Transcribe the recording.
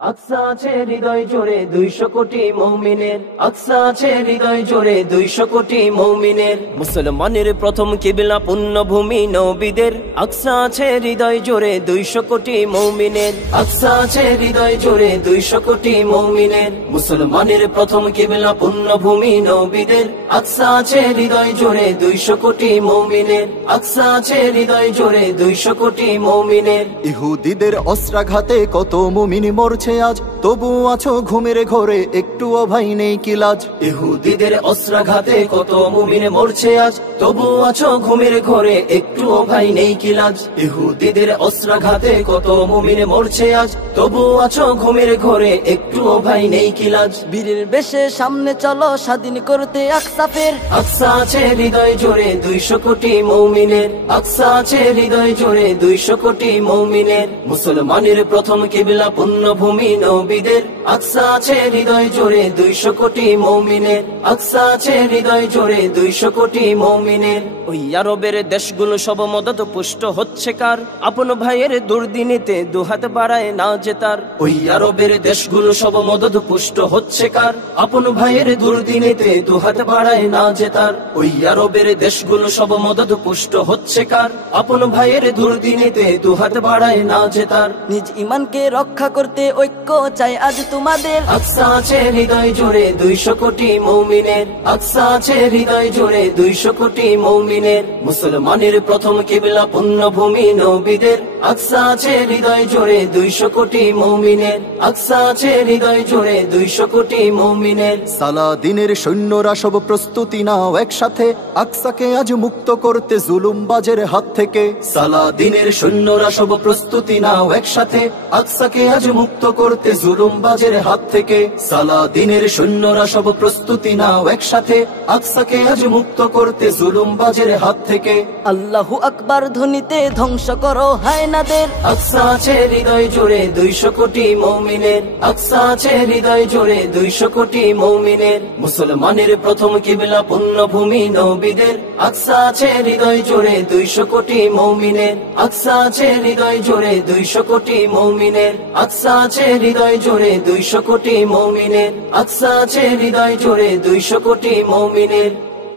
আকসা আছে হৃদয় জোরে 200 কোটি মুমিনের, আকসা আছে হৃদয় জোরে 200 কোটি মুমিনের। মুসলমানের প্রথম কিবলা পুণ্যভূমি নবীদের, আকসা আছে হৃদয় জোরে 200 কোটি মুমিনের, আকসা আছে হৃদয় জোরে 200 কোটি মুমিনের। মুসলমানের প্রথম কিবলা পুণ্যভূমি নবীদের, আকসা আছে হৃদয় জোরে 200 কোটি মুমিনের, আকসা আছে হৃদয় জোরে 200 কোটি মুমিনের। ইহুদিদের অস্ত্রাঘাতে কত মুমিন মরছে আজ, তবু আছো ঘুমের ঘরে একটুও ভাই নেই কি লাজ। ইহুদিদের অস্ত্রাঘাতে কত মুমিন মরছে আজ, তবু আছো ঘুমের ঘরে একটুও ভাই নেই কি লাজ। ইহুদিদের অস্ত্রাঘাতে কত মুমিন মরছে আজ, তবু আছো ঘুমের ঘরে একটুও ভাই নেই কি লাজ। বীরের বেশে সামনে চলো স্বাধীন করতে আকসা ফের, আকসা আছে হৃদয় জোরে 200 কোটি মুমিনের, আকসা আছে হৃদয় জোরে 200 কোটি মুমিনের। মুসলমানের প্রথম কিবলা পুণ্যভূমি নবীদের, আকসা আছে হৃদয় জোরে 200 কোটি মুমিনের, আকসা আছে হৃদয় জোরে 200 কোটি মুমিনের। ওই আরবের দেশগুলো সব মদত পুষ্ট হচ্ছে কার, আপন ভাইয়ের দুর্দিনীতে দুহাত বাড়ায় না জেতার। ওই আরবের দেশগুলো সব মদত পুষ্ট হচ্ছে কার, আপন ভাইয়ের দুর্দিনীতে দুহাত বাড়ায় না জেতার। ওই আরবের দেশগুলো সব মদত পুষ্ট হচ্ছে কার, আপন ভাইয়ের দুর্দিনীতে দুহাত বাড়ায় না জেতার। নিজ ইমানকে রক্ষা করতে ঐক্য চাই আজ তোমাদের, আকসা আছে হৃদয় জোরে 200 কোটি মুমিনের, আকসা আছে হৃদয় জোরে 200 কোটি মুমিনের। মুসলমানের প্রথম কিবলা পুণ্যভূমি নবীদের, আকসা আছে হৃদয় জোরে 200 কোটি মুমিনের, আকসা আছে হৃদয় জোরে 200 কোটি মুমিনের। সালাদিনের সৈন্যরা সব প্রস্তুতি নাও একসাথে, আকসাকে আজ মুক্ত করতে জুলুমবাজের হাত থেকে। সালাদিনের সৈন্যরা সব প্রস্তুতি নাও একসাথে, আকসাকে আজ মুক্ত করতে জুলুমবাজের হাত থেকে। সালাদিনের সৈন্যরা সব প্রস্তুতি নাও একসাথে, আকসাকে আজ মুক্ত করতে জুলুমবাজের হাত থেকে। আল্লাহু আকবার ধ্বনিতে ধ্বংস করো হায়নাদের, আকসা আছে হৃদয় জোরে 200 কোটি মুমিনের, আকসা আছে হৃদয় জোরে 200 কোটি মুমিনের। মুসলমানের প্রথম কিবলা পুণ্যভূমি নবীদের, আকসা আছে হৃদয় জোরে 200 কোটি মুমিনের, আকসা আছে হৃদয় জোরে 200 কোটি মুমিনের, আকসা আছে হৃদয় জোরে 200 কোটি মুমিনের, আকসা আছে হৃদয় জোরে 200 কোটি মুমিনের।